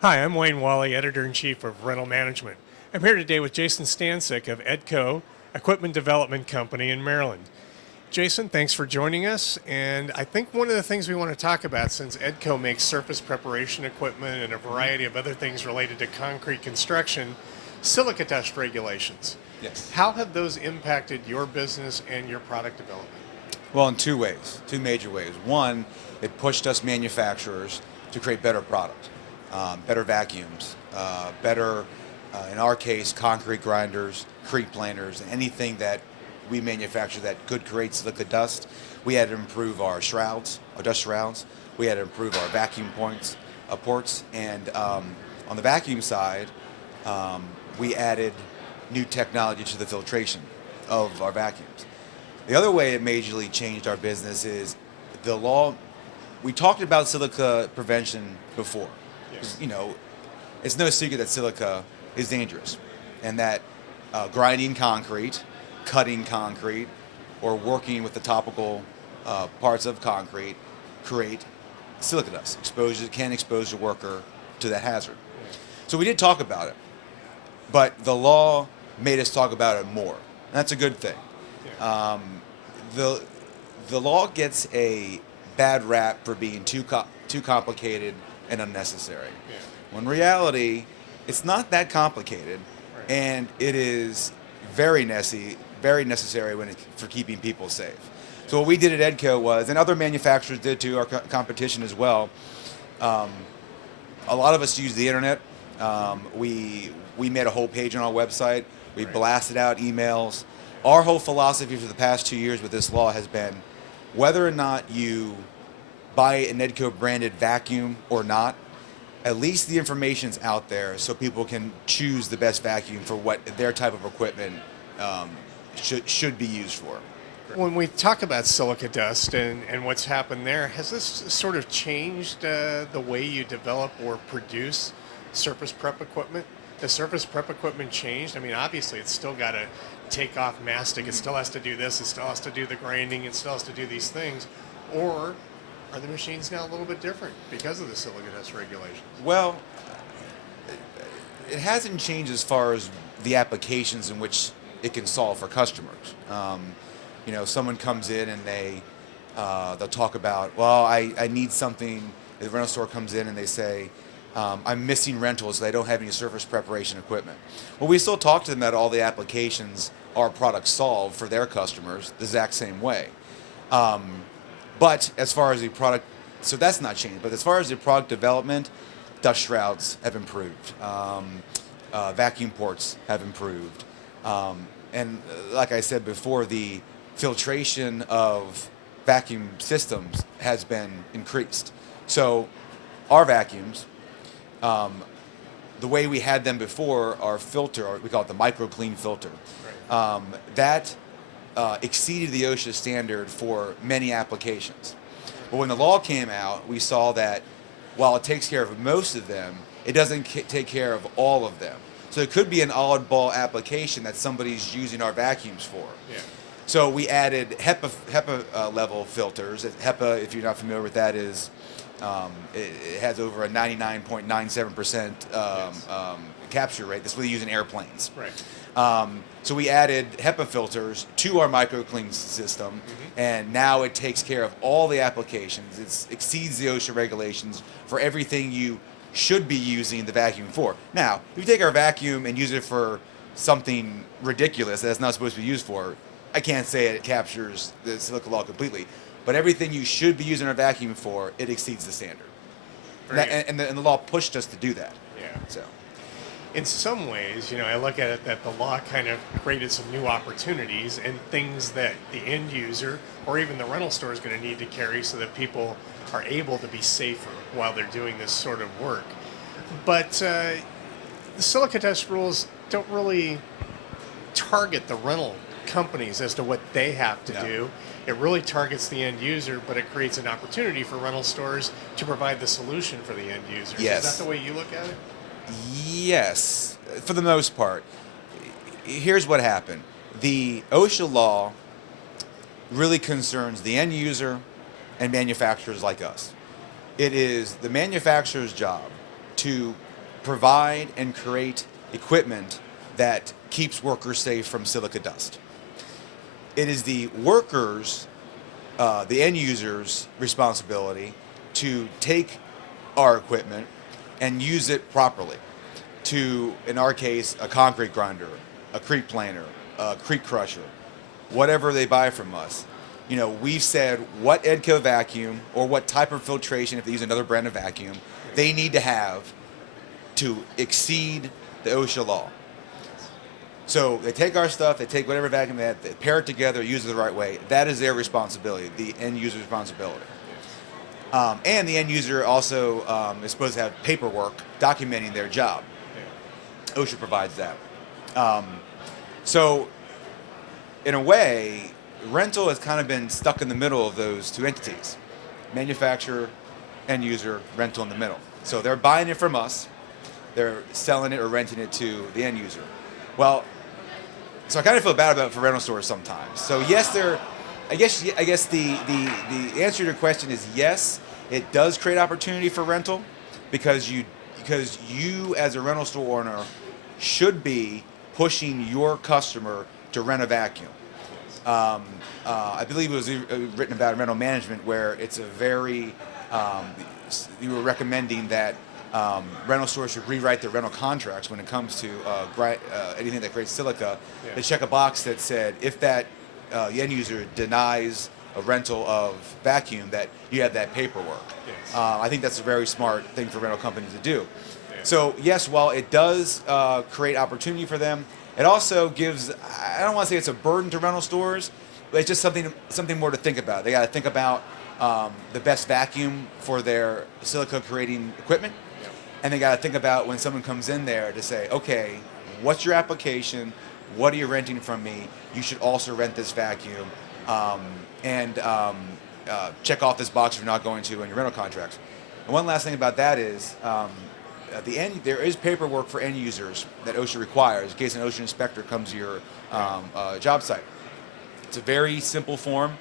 Hi, I'm Wayne Wally, Editor-in-Chief of Rental Management. I'm here today with Jason Stansick of Edco Equipment Development Company in Maryland. Jason, thanks for joining us. And I think one of the things we want to talk about, since Edco makes surface preparation equipment and a variety of other things related to concrete construction, silica dust regulations. Yes. How have those impacted your business and your product development? Well, in two ways, two major ways. One, it pushed us manufacturers to create better product, better vacuums, better, in our case, concrete grinders, creep planers, anything that we manufacture that could create silica dust. We had to improve our shrouds, our dust shrouds. We had to improve our vacuum ports, and on the vacuum side, um, we added new technology to the filtration of our vacuums. The other way it majorly changed our business is the law. We talked about silica prevention before. 'Cause, Yes. it's no secret that silica is dangerous and that grinding concrete, cutting concrete, or working with the topical parts of concrete create silica dust. Can expose the worker to that hazard. So we did talk about it, but the law made us talk about it more. And that's a good thing. Yeah. the the law gets a bad rap for being too complicated and unnecessary. Yeah. When in reality, it's not that complicated, Right. and it is very necessary for keeping people safe. So what we did at Edco was, and other manufacturers did too, our competition as well. Um, a lot of us use the internet. We made a whole page on our website. We Right. blasted out emails. Our whole philosophy for the past 2 years with this law has been whether or not you buy an Edco branded vacuum or not, at least the information's out there so people can choose the best vacuum for what their type of equipment um, should be used for. When we talk about silica dust and what's happened there, has this sort of changed the way you develop or produce surface prep equipment? Has surface prep equipment changed? I mean, obviously, it's still got to take off mastic. It still has to do this. It still has to do the grinding. It still has to do these things. Or are the machines now a little bit different because of the silica dust regulations? Well, it hasn't changed as far as the applications in which it can solve for customers. Someone comes in and they'll talk about, well, I need something. The rental store comes in and they say, I'm missing rentals. They don't have any surface preparation equipment. Well, we still talk to them about all the applications our products solve for their customers the exact same way. But as far as the product, so that's not changed. But as far as the product development, dust shrouds have improved. Vacuum ports have improved. And like I said before, the filtration of vacuum systems has been increased. So our vacuums, the way we had them before, our filter, or we call it the microclean filter, Right. that exceeded the OSHA standard for many applications. But when the law came out, we saw that while it takes care of most of them, it doesn't take care of all of them. So it could be an oddball application that somebody's using our vacuums for. Yeah. So we added HEPA level filters. HEPA, if you're not familiar with that, is it has over a 99.97% Yes. capture rate. That's what they use in airplanes. Right. So we added HEPA filters to our microclean system, and now it takes care of all the applications. It exceeds the OSHA regulations for everything you should be using the vacuum for. Now, if you take our vacuum and use it for something ridiculous that it's not supposed to be used for, I can't say it captures the silica law completely. But everything you should be using our vacuum for, it exceeds the standard. And, Very that, and, the, and the law pushed us to do that. Yeah. So. In some ways, I look at it that the law kind of created some new opportunities and things that the end user or even the rental store is going to need to carry so that people are able to be safer while they're doing this sort of work. But the silica dust rules don't really target the rental companies as to what they have to No. do. It really targets the end user, but it creates an opportunity for rental stores to provide the solution for the end users. Yes. Is that the way you look at it? Yes, for the most part. Here's what happened. The OSHA law really concerns the end user and manufacturers like us. It is the manufacturer's job to provide and create equipment that keeps workers safe from silica dust. It is the workers, the end users' responsibility to take our equipment and use it properly. To, in our case, a concrete grinder, a creek planer, a creek crusher, whatever they buy from us. You know, we've said what Edco vacuum or what type of filtration, if they use another brand of vacuum, they need to have to exceed the OSHA law. So they take our stuff, they take whatever vacuum they have, they pair it together, use it the right way. That is their responsibility, the end user's responsibility. And the end user also is supposed to have paperwork documenting their job. OSHA provides that. So, in a way, rental has kind of been stuck in the middle of those two entities. Manufacturer, end user, rental in the middle. So they're buying it from us, they're selling it or renting it to the end user. Well, so I kind of feel bad about it for rental stores sometimes. So yes, I guess the answer to your question is yes, it does create opportunity for rental because you as a rental store owner should be pushing your customer to rent a vacuum. I believe it was written about in rental management where it's a very you were recommending that rental stores should rewrite their rental contracts when it comes to anything that creates silica. Yeah. They check a box that said if that the end user denies a rental of vacuum, that you have that paperwork. Yes. I think that's a very smart thing for rental companies to do. Yeah. So yes, while it does create opportunity for them, it also gives, I don't want to say it's a burden to rental stores, but it's just something more to think about. They got to think about the best vacuum for their silica creating equipment. Yep. And they got to think about when someone comes in there to say, okay, what's your application? What are you renting from me? You should also rent this vacuum. Check off this box if you're not going to in your rental contracts. And one last thing about that is there is paperwork for end users that OSHA requires in case an OSHA inspector comes to your job site. It's a very simple form.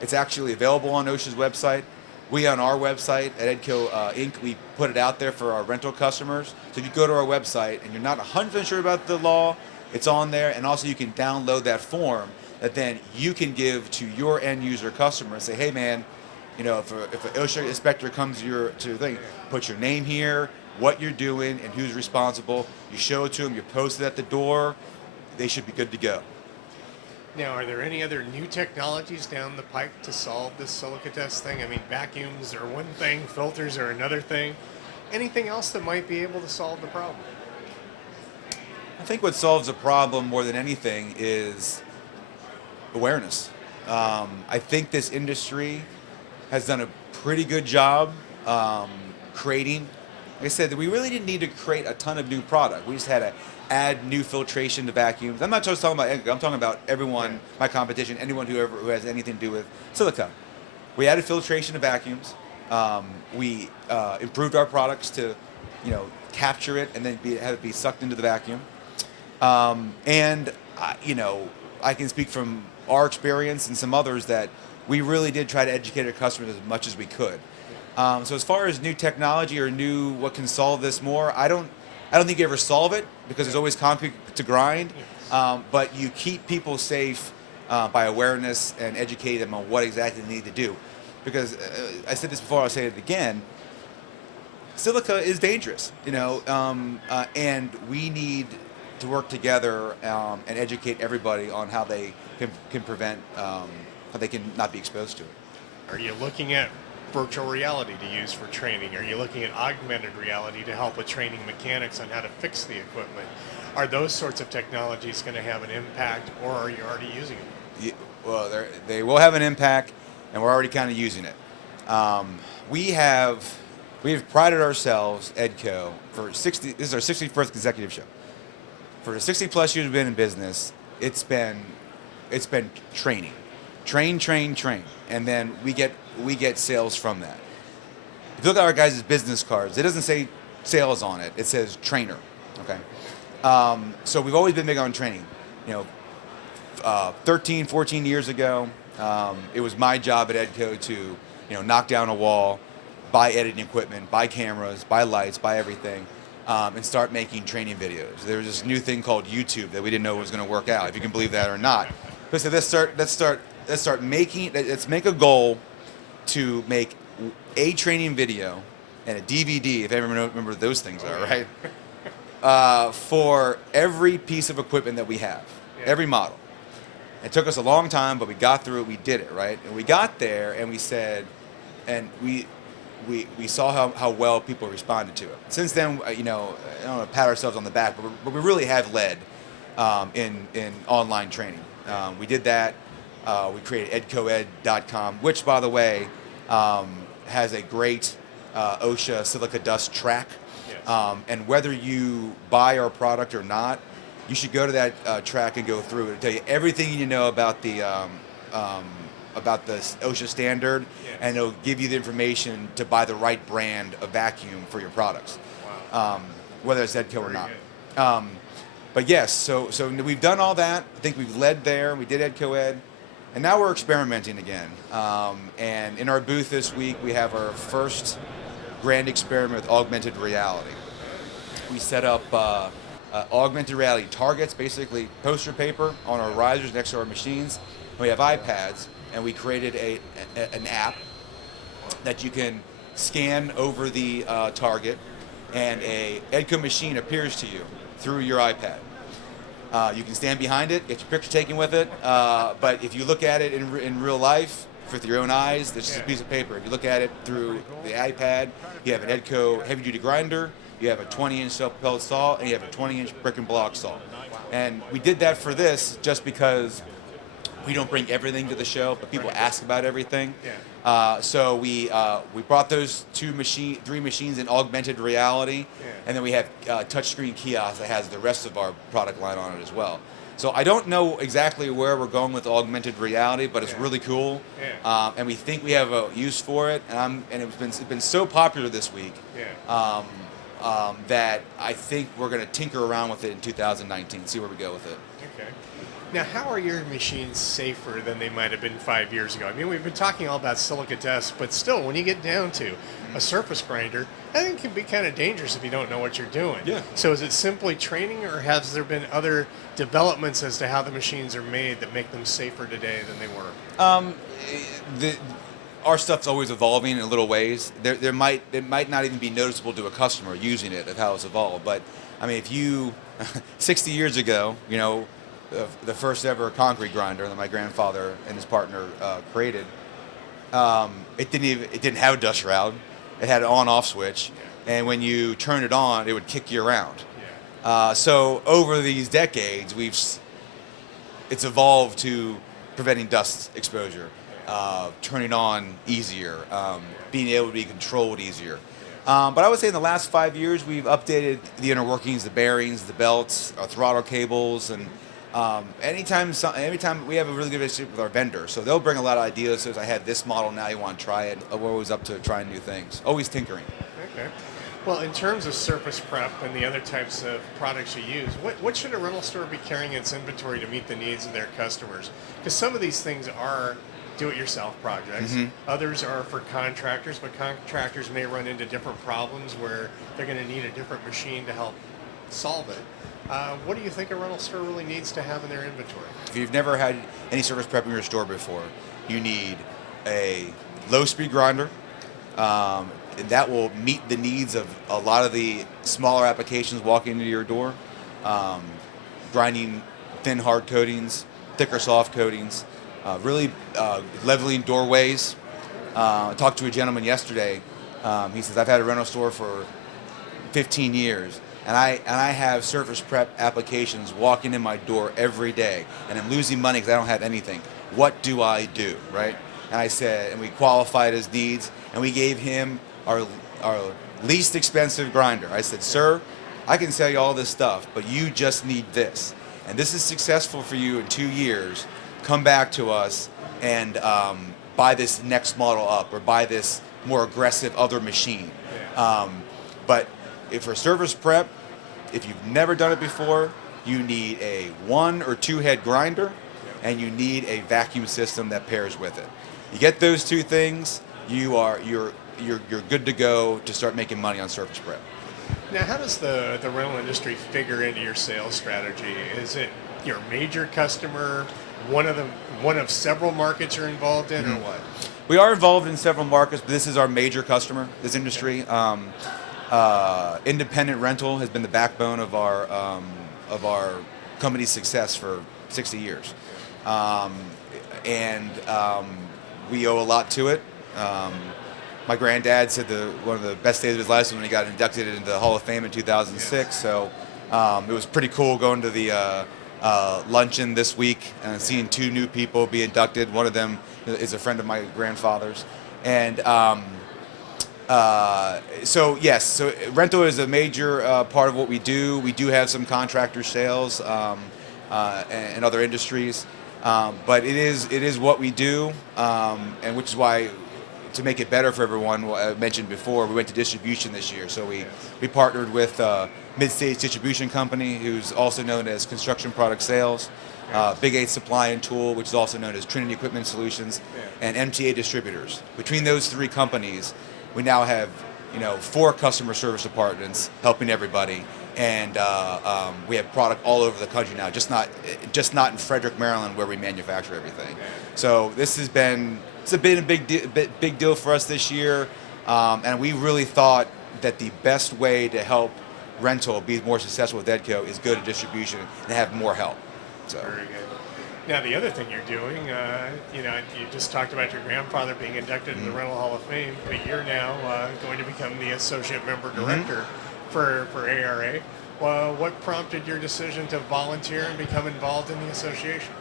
It's actually available on OSHA's website. We on our website at Edco Inc., we put it out there for our rental customers. So if you go to our website and you're not 100% sure about the law, it's on there. And also you can download that form that then you can give to your end user customer and say, hey man, you know, if an OSHA inspector comes to your thing, put your name here, what you're doing, and who's responsible. You show it to them, you post it at the door, they should be good to go. Now, are there any other new technologies down the pipe to solve this silica dust thing? I mean, vacuums are one thing, filters are another thing. Anything else that might be able to solve the problem? I think what solves the problem more than anything is awareness. I think this industry has done a pretty good job creating. Like I said, we really didn't need to create a ton of new product. We just had to add new filtration to vacuums. I'm not just talking about Edco. I'm talking about everyone, my competition, anyone who has anything to do with silica. We added filtration to vacuums. We improved our products to, capture it and then have it be sucked into the vacuum. I can speak from our experience and some others that we really did try to educate our customers as much as we could. So as far as new technology or what can solve this more, I don't think you ever solve it because there's always concrete to grind. But you keep people safe by awareness and educate them on what exactly they need to do. Because I said this before, I'll say it again. Silica is dangerous, and we need to work together and educate everybody on how they can prevent, how they can not be exposed to it. Are you looking at virtual reality to use for training? Are you looking at augmented reality to help with training mechanics on how to fix the equipment? Are those sorts of technologies going to have an impact, or are you already using them? Well, they will have an impact, and we're already kind of using it. We have prided ourselves, Edco, this is our 61st consecutive show. For the 60 plus years we've been in business, it's been training. Train, and then we get sales from that. If you look at our guys' business cards, it doesn't say sales on it. It says trainer. Okay. So we've always been big on training. 13, 14 years ago, it was my job at Edco to knock down a wall, buy editing equipment, buy cameras, buy lights, buy everything, and start making training videos. There was this new thing called YouTube that we didn't know was going to work out, if you can believe that or not. But so let's make a goal to make a training video and a DVD, if I remember what those things are, right? For every piece of equipment that we have, every model. It took us a long time, but we got through it. We did it, right? And we got there, and we said, and we saw how well people responded to it. Since then, I don't want to pat ourselves on the back, but we really have led in online training. We did that. We created edcoed.com, which, by the way, has a great OSHA silica dust track. Yes. And whether you buy our product or not, you should go to that track and go through it. It'll tell you everything you need to know about the OSHA standard, Yes. and it'll give you the information to buy the right brand of vacuum for your products, Wow. whether it's Edco or Very not. good. But yes, so we've done all that. I think we've led there. We did EdcoEd, and now we're experimenting again. And in our booth this week, we have our first grand experiment with augmented reality. We set up augmented reality targets, basically poster paper on our risers next to our machines. We have iPads, and we created an app that you can scan over the target, and a Edco machine appears to you through your iPad. You can stand behind it, get your picture taken with it, but if you look at it in real life with your own eyes, there's just a piece of paper. If you look at it through the iPad, you have an Edco heavy-duty grinder, you have a 20-inch self-propelled saw, and you have a 20-inch brick and block saw. And we did that for this just because we don't bring everything to the show, but people ask about everything. Yeah. So we brought those three machines in augmented reality, and then we have touchscreen kiosks that has the rest of our product line on it as well. So I don't know exactly where we're going with augmented reality, but it's really cool, and we think we have a use for it. And it's been so popular this week that I think we're going to tinker around with it in 2019, see where we go with it. Okay. Now, how are your machines safer than they might have been 5 years ago? I mean, we've been talking all about silica dust, but still, when you get down to a surface grinder, I think it can be kind of dangerous if you don't know what you're doing. Yeah. So is it simply training, or has there been other developments as to how the machines are made that make them safer today than they were? Our stuff's always evolving in little ways. It might not even be noticeable to a customer using it of how it's evolved. But I mean, if you 60 years ago, the first ever concrete grinder that my grandfather and his partner created, it didn't have a dust shroud. It had an on-off switch, and when you turn it on, it would kick you around. So over these decades, it's evolved to preventing dust exposure, turning on easier, being able to be controlled easier. But I would say in the last 5 years, we've updated the inner workings, the bearings, the belts, our throttle cables, and anytime we have a really good relationship with our vendor, so they'll bring a lot of ideas. So I have this model now, you want to try it. We're always up to trying new things, always tinkering. Okay. Well, in terms of surface prep and the other types of products you use, what should a rental store be carrying in its inventory to meet the needs of their customers? Because some of these things are do-it-yourself projects. Mm-hmm. Others are for contractors, but contractors may run into different problems where they're going to need a different machine to help solve it. What do you think a rental store really needs to have in their inventory? If you've never had any surface prep in your store before, you need a low-speed grinder. That will meet the needs of a lot of the smaller applications walking into your door. Grinding thin hard coatings, thicker soft coatings, really leveling doorways. I talked to a gentleman yesterday. He says, I've had a rental store for 15 years. And I have surface prep applications walking in my door every day, and I'm losing money because I don't have anything. What do I do, right? And I said, and we qualified his needs, and we gave him our least expensive grinder. I said, sir, I can sell you all this stuff, but you just need this. And this is successful for you in 2 years. Come back to us and buy this next model up, or buy this more aggressive other machine. But if for surface prep, if you've never done it before, you need a 1 or 2 head grinder, and you need a vacuum system that pairs with it. You get those two things, you're you're good to go to start making money on surface prep. Now, how does the rental industry figure into your sales strategy? Is it your major customer, one of several markets you're involved in, or what? We are involved in several markets, but this is our major customer, this industry. Independent rental has been the backbone of our company's success for 60 years. And we owe a lot to it. My granddad said one of the best days of his life was when he got inducted into the Hall of Fame in 2006. So it was pretty cool going to the luncheon this week and seeing two new people be inducted. One of them is a friend of my grandfather's. And so yes, so rental is a major part of what we do. We do have some contractor sales and other industries, but it is what we do, and which is why, to make it better for everyone, I mentioned before, we went to distribution this year. So we partnered with Mid-States Distribution Company, who's also known as Construction Product Sales, Big 8 Supply and Tool, which is also known as Trinity Equipment Solutions, and MTA Distributors. Between those three companies, we now have 4 customer service departments helping everybody, and we have product all over the country now, just not in Frederick, Maryland, where we manufacture everything. So it's been a big deal for us this year, and we really thought that the best way to help rental be more successful with Edco is go to distribution and have more help. So. Very good. Now, the other thing you're doing, you just talked about your grandfather being inducted in the Rental Hall of Fame, but you're now going to become the associate member director for ARA. Well, what prompted your decision to volunteer and become involved in the association?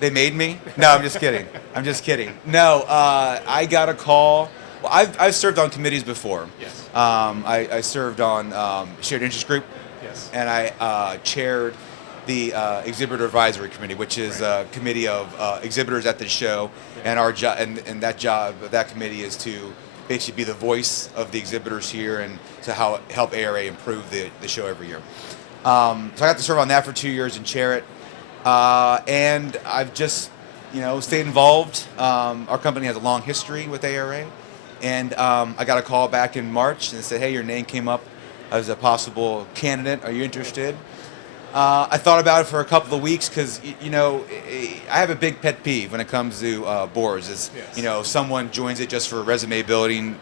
They made me. No, I'm just kidding. No, I got a call. Well, I've served on committees before. Yes. I served on Shared Interest Group. Yes. And I chaired the Exhibitor Advisory Committee, which is a committee of exhibitors at the show, and our job and that committee is to basically be the voice of the exhibitors here and to help ARA improve the show every year. So I got to serve on that for 2 years and chair it, and I've just stayed involved. Our company has a long history with ARA, and I got a call back in March and said, "Hey, your name came up as a possible candidate. Are you interested?" I thought about it for a couple of weeks because, I have a big pet peeve when it comes to boards. Is, someone joins it just for a resume building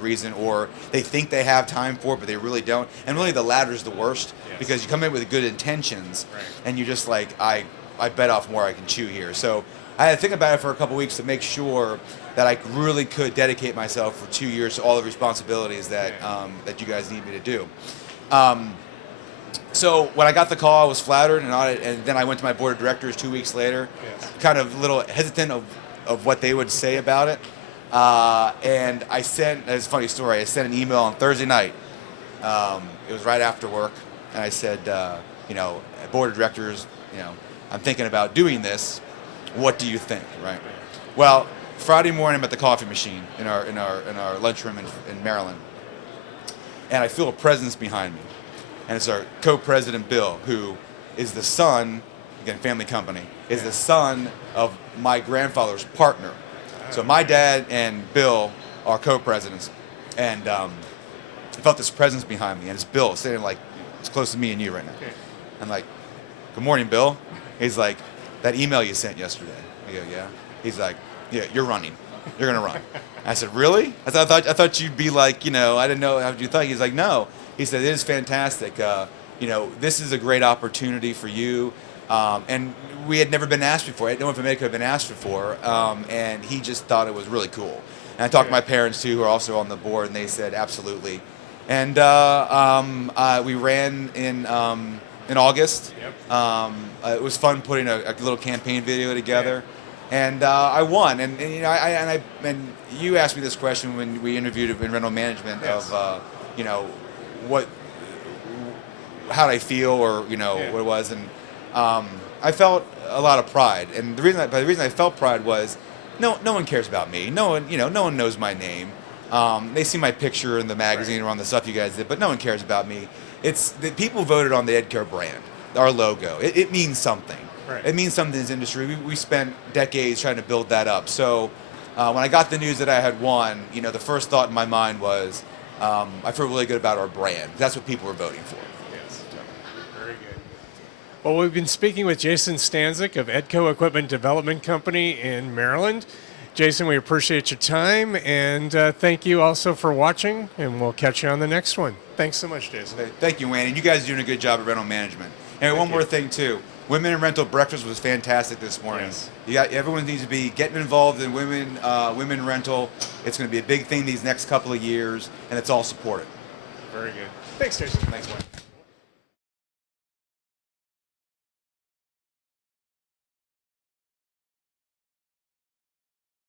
reason, or they think they have time for it, but they really don't. And really the latter is the worst because you come in with good intentions and you're just like, I bet off more I can chew here. So I had to think about it for a couple of weeks to make sure that I really could dedicate myself for 2 years to all the responsibilities that you guys need me to do. So when I got the call, I was flattered, and then I went to my board of directors 2 weeks later, kind of a little hesitant of what they would say about it. And I sent, it's a funny story, I sent an email on Thursday night. It was right after work, and I said, board of directors, I'm thinking about doing this. What do you think, right? Well, Friday morning I'm at the coffee machine in our lunchroom in Maryland, and I feel a presence behind me. And it's our co-president, Bill, who is the son, again, family company, is the son of my grandfather's partner. So my dad and Bill are co-presidents. And I felt this presence behind me. And it's Bill sitting like, it's close to me and you right now. I'm like, "Good morning, Bill." He's like, "That email you sent yesterday." I go, "Yeah." He's like, "Yeah, you're running. You're going to run." I said, "Really?" I thought you'd be like, I didn't know how you thought. He's like, "No." He said, "It is fantastic. This is a great opportunity for you." And we had never been asked before. No one from Edco had been asked before. And he just thought it was really cool. And I talked to my parents, too, who are also on the board, and they said, absolutely. And we ran in August. It was fun putting a little campaign video together. And I won. And you asked me this question when we interviewed in rental management of, how did I feel, or what it was, and I felt a lot of pride. And the reason I felt pride was no one cares about me. No one knows my name. They see my picture in the magazine or on the stuff you guys did, but no one cares about me. It's the people voted on the Edco brand, our logo. It means something. It means something in this industry. We spent decades trying to build that up. So when I got the news that I had won, you know, the first thought in my mind was, I feel really good about our brand. That's what people were voting for. Yes. Very good. Well, we've been speaking with Jason Stanzik of Edco Equipment Development Company in Maryland. Jason, we appreciate your time, and thank you also for watching, and we'll catch you on the next one. Thanks so much, Jason. Thank you, Wayne. And you guys are doing a good job of rental management. And one more thing, too. Women in Rental Breakfast was fantastic this morning. Yes. Everyone needs to be getting involved in women rental. It's going to be a big thing these next couple of years, and it's all supported. Very good. Thanks, Jason. Thanks, Wayne.